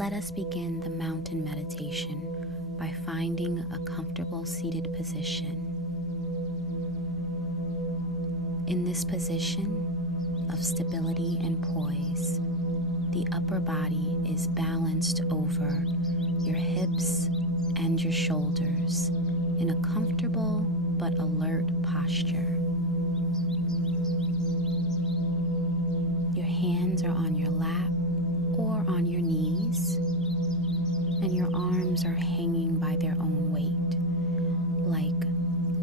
Let us begin the mountain meditation by finding a comfortable seated position. In this position of stability and poise, the upper body is balanced over your hips and your shoulders in a comfortable but alert posture. Your hands are on your lap or on your knees, and your arms are hanging by their own weight, like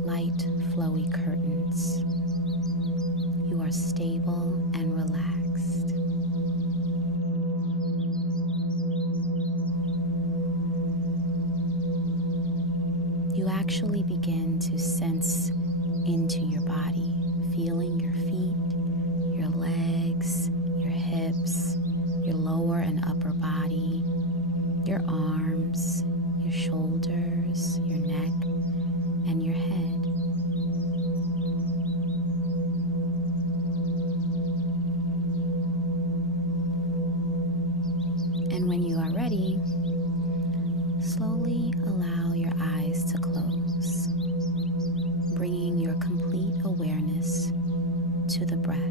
light, flowy curtains. You are stable and relaxed. You actually begin to sense into your body, feeling your feet, your legs, your hips, your lower and upper body, your arms, your shoulders, your neck, and your head. And when you are ready, slowly allow your eyes to close, bringing your complete awareness to the breath.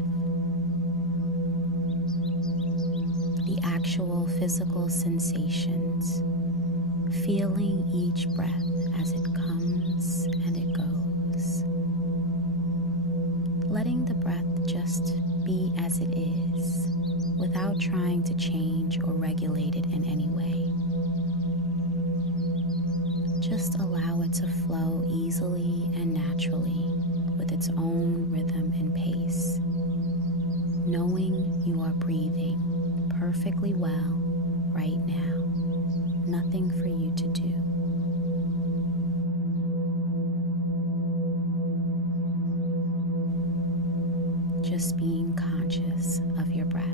The actual physical sensations, feeling each breath as it comes and it goes. Letting the breath just be as it is, without trying to change or regulate it in any way. Just allow it to flow easily and naturally with its own rhythm and pace, knowing you are breathing perfectly well right now. Nothing for you to do. Just being conscious of your breath.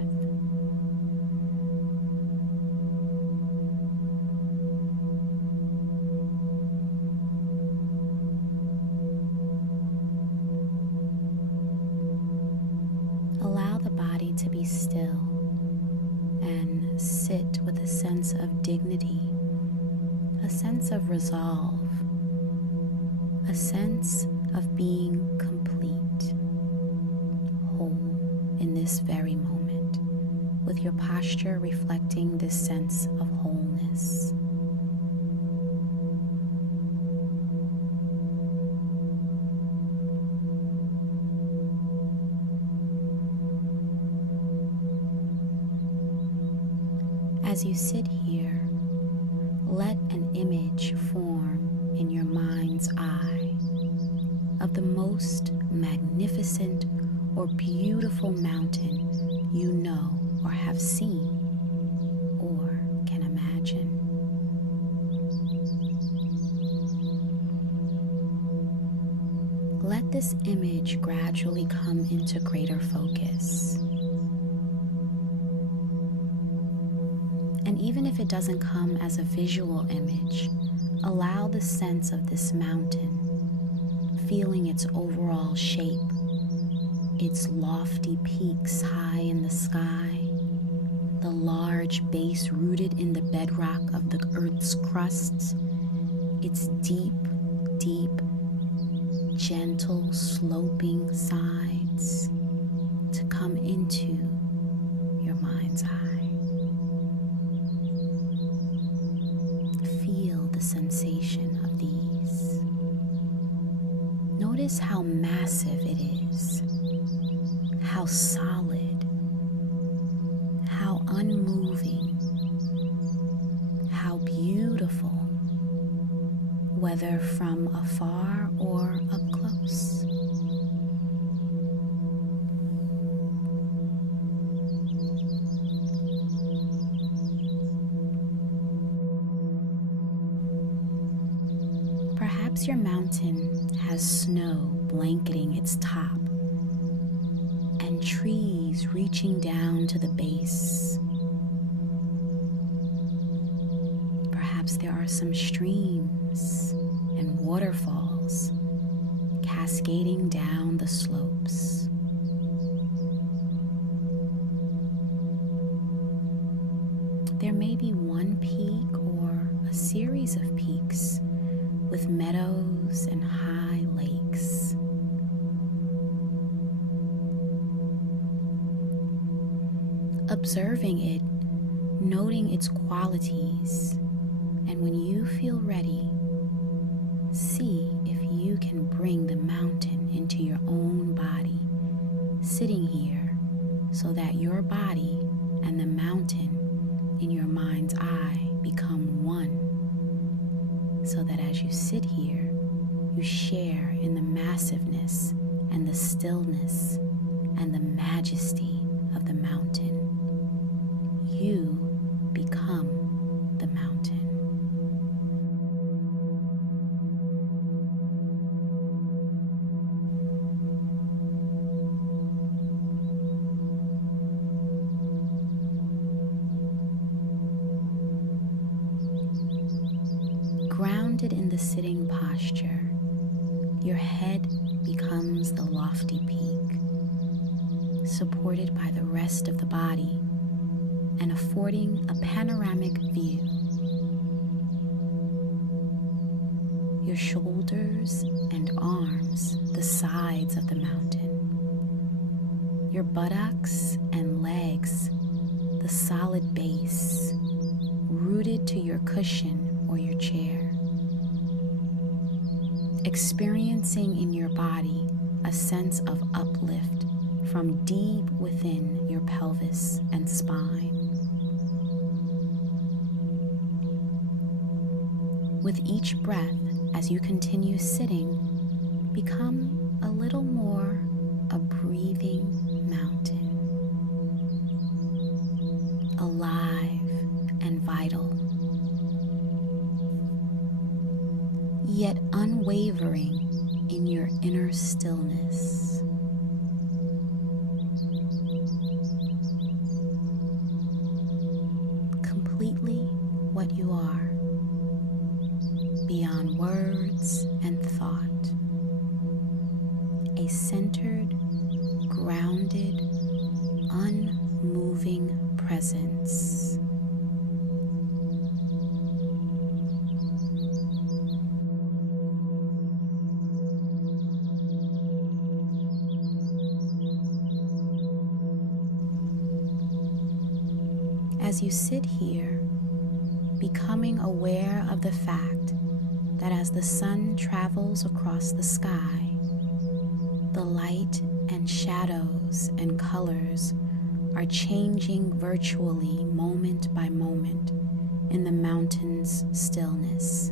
Allow the body to be still and sit with a sense of dignity, a sense of resolve, a sense of being complete, whole in this very moment, with your posture reflecting this sense of wholeness. As you sit here, let an image form in your mind's eye of the most magnificent or beautiful mountain you know or have seen or can imagine. Let this image gradually come into greater focus. And even if it doesn't come as a visual image, allow the sense of this mountain, feeling its overall shape, its lofty peaks high in the sky, the large base rooted in the bedrock of the earth's crusts, its deep, deep, gentle, sloping sides to come into your mind's eye. Sensation of these. Notice how massive it is, how solid, how unmoving, how beautiful, whether from afar or up close. Perhaps your mountain has snow blanketing its top and trees reaching down to the base. Perhaps there are some streams and waterfalls cascading down the slopes. There may be one observing it, noting its qualities, and when you feel ready, see if you can bring the mountain into your own body, sitting here so that your body and the mountain in your mind's eye become one, so that as you sit here, you share in the massiveness and the stillness and the majesty of the mountain. You become the mountain. Grounded in the sitting posture, your head becomes the lofty peak, supported by the rest of the body and affording a panoramic view. Your shoulders and arms, the sides of the mountain. Your buttocks and legs, the solid base, rooted to your cushion or your chair. Experiencing in your body a sense of uplift from deep within your pelvis and spine. With each breath, as you continue sitting, become a little more a breathing mountain, alive and vital, yet unwavering in your inner stillness. Completely what you are, beyond words and thought. A centered, grounded, unmoving presence. As you sit here, becoming aware of the fact that as the sun travels across the sky, the light and shadows and colors are changing virtually moment by moment in the mountain's stillness,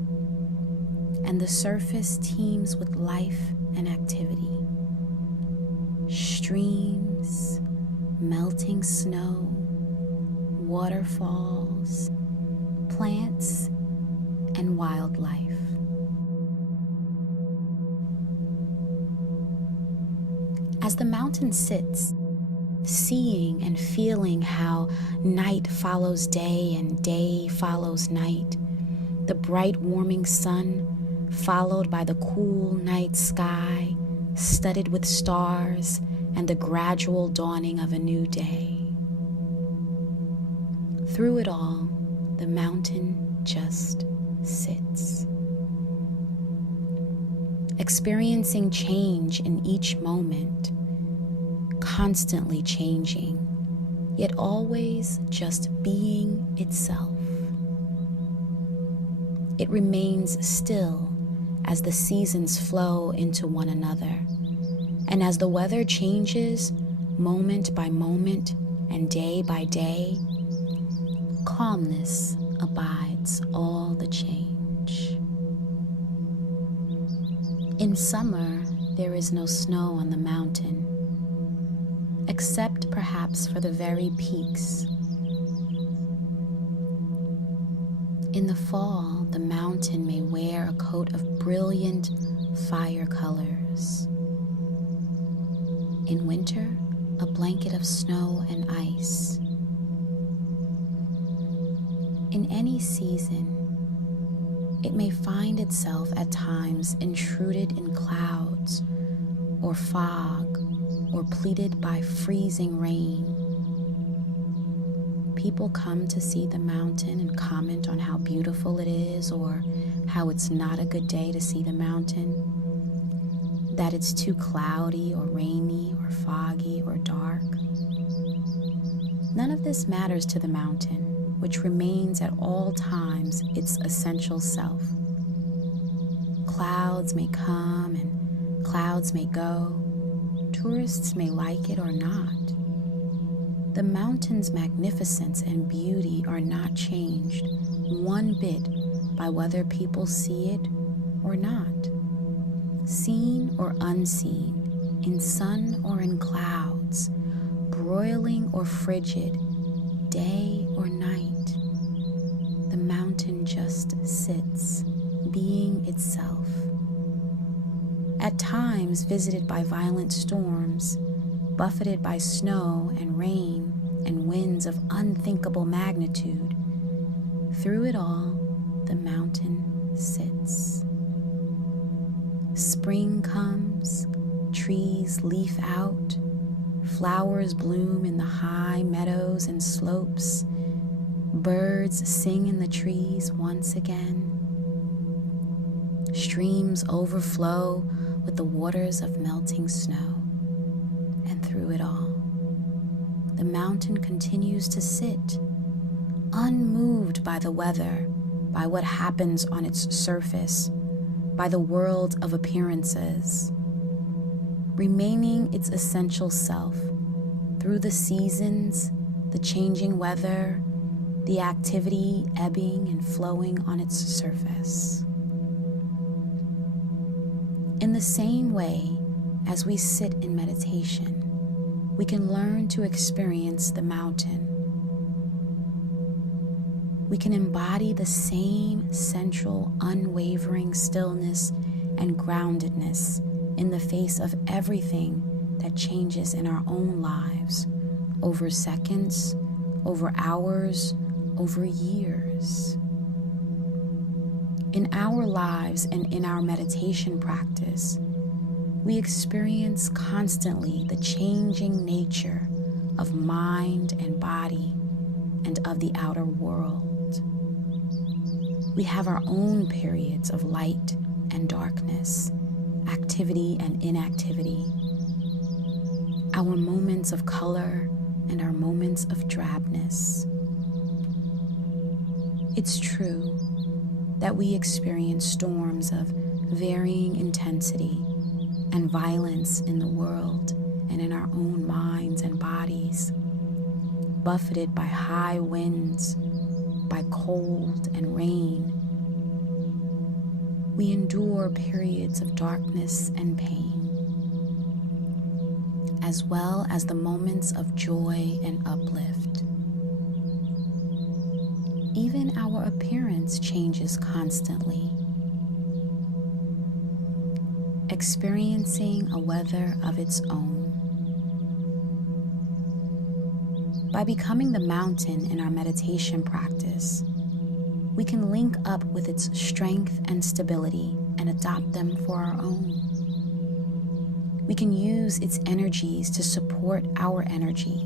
and the surface teems with life and activity. Streams, melting snow, waterfalls, plants, and wildlife. As the mountain sits, seeing and feeling how night follows day and day follows night, the bright warming sun followed by the cool night sky studded with stars and the gradual dawning of a new day. Through it all, the mountain just sits, experiencing change in each moment, constantly changing, yet always just being itself. It remains still as the seasons flow into one another, and as the weather changes moment by moment and day by day, calmness abides all the change. In summer, there is no snow on the mountain, except perhaps for the very peaks. In the fall, the mountain may wear a coat of brilliant fire colors. In winter, a blanket of snow and ice. In any season, it may find itself at times intruded in clouds or fog or pleated by freezing rain. People come to see the mountain and comment on how beautiful it is or how it's not a good day to see the mountain. that it's too cloudy or rainy or foggy or dark. None of this matters to the mountain, which remains at all times its essential self. Clouds may come and clouds may go. Tourists may like it or not. The mountain's magnificence and beauty are not changed one bit by whether people see it or not. Seen or unseen, in sun or in clouds, broiling or frigid, day or night, the mountain just sits, being itself. At times visited by violent storms, buffeted by snow and rain and winds of unthinkable magnitude, through it all, the mountain sits. Spring comes, trees leaf out, flowers bloom in the high meadows and slopes, birds sing in the trees once again. Streams overflow with the waters of melting snow, and through it all, the mountain continues to sit, unmoved by the weather, by what happens on its surface, by the world of appearances, remaining its essential self through the seasons, the changing weather, the activity ebbing and flowing on its surface. In the same way, as we sit in meditation, we can learn to experience the mountain. We can embody the same central, unwavering stillness and groundedness in the face of everything that changes in our own lives, over seconds, over hours, over years. In our lives and in our meditation practice, we experience constantly the changing nature of mind and body and of the outer world. We have our own periods of light and darkness, activity and inactivity, our moments of color and our moments of drabness. It's true that we experience storms of varying intensity and violence in the world and in our own minds and bodies, buffeted by high winds, by cold and rain. We endure periods of darkness and pain, as well as the moments of joy and uplift. Even our appearance changes constantly, experiencing a weather of its own. By becoming the mountain in our meditation practice, we can link up with its strength and stability and adopt them for our own. We can use its energies to support our energy,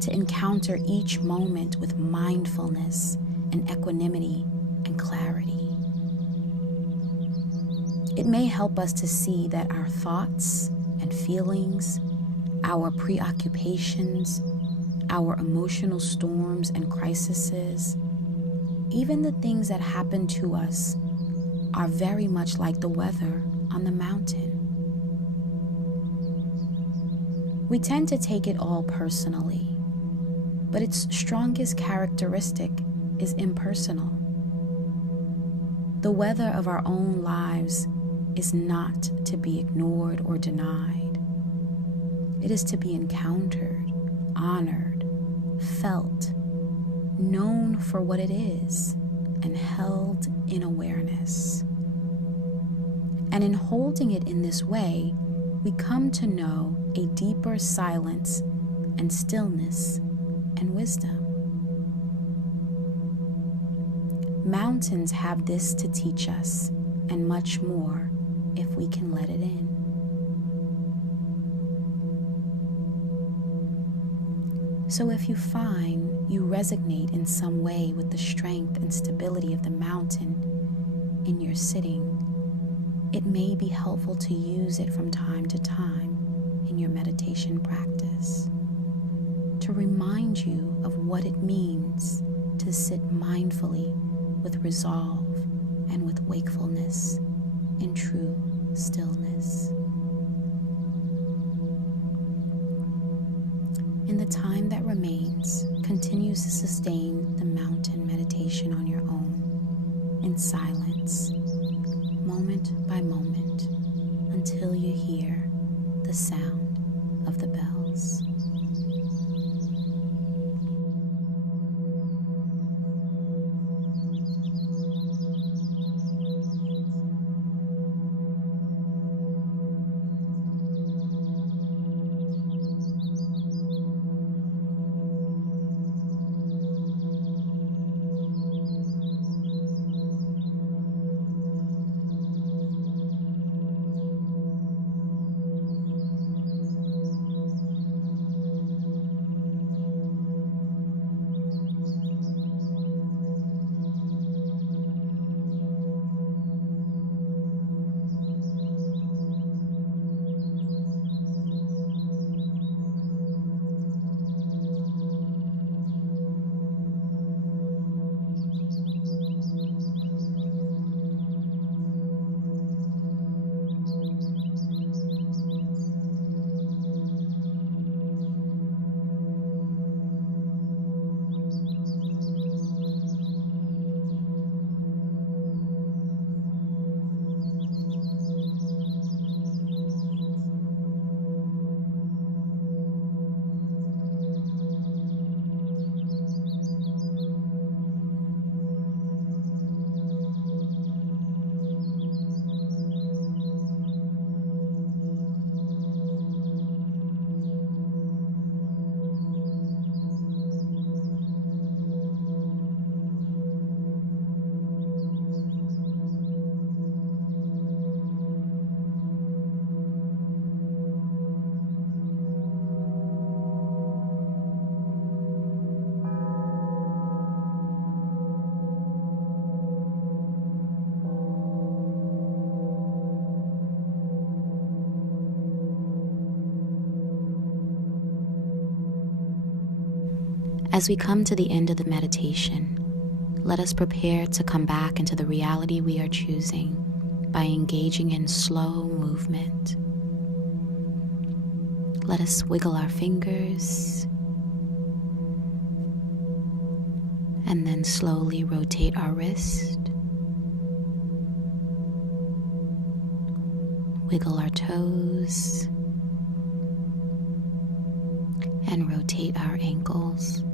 to encounter each moment with mindfulness and equanimity and clarity. It may help us to see that our thoughts and feelings, our preoccupations, our emotional storms and crises, even the things that happen to us, are very much like the weather on the mountain. We tend to take it all personally, but its strongest characteristic is impersonal. The weather of our own lives is not to be ignored or denied. It is to be encountered, honored, felt, known for what it is, and held in awareness. And in holding it in this way, we come to know a deeper silence and stillness and wisdom. Mountains have this to teach us, and much more if we can let it in. So if you find you resonate in some way with the strength and stability of the mountain in your sitting, it may be helpful to use it from time to time in your meditation practice to remind you of what it means to sit mindfully with resolve and with wakefulness in true stillness. In the time that remains, continue to sustain the mountain meditation on your own in silence, moment by moment, until you hear the sound of the bells. As we come to the end of the meditation, let us prepare to come back into the reality we are choosing by engaging in slow movement. Let us wiggle our fingers and then slowly rotate our wrist. Wiggle our toes and rotate our ankles.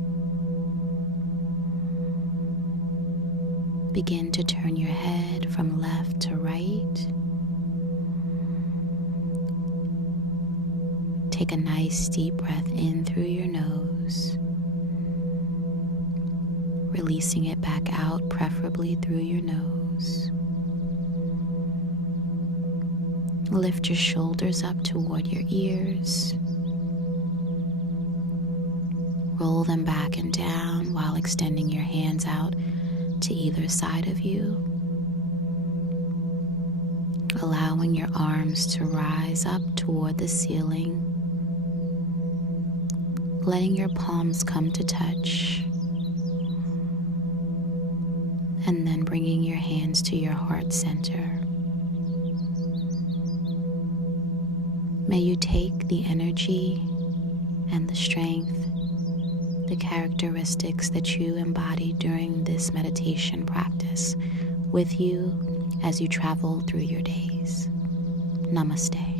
Begin to turn your head from left to right. Take a nice deep breath in through your nose, releasing it back out, preferably through your nose. Lift your shoulders up toward your ears. Roll them back and down while extending your hands out to either side of you, allowing your arms to rise up toward the ceiling, letting your palms come to touch, and then bringing your hands to your heart center. May you take the energy and the strength, the characteristics that you embody during this meditation practice with you as you travel through your days. Namaste.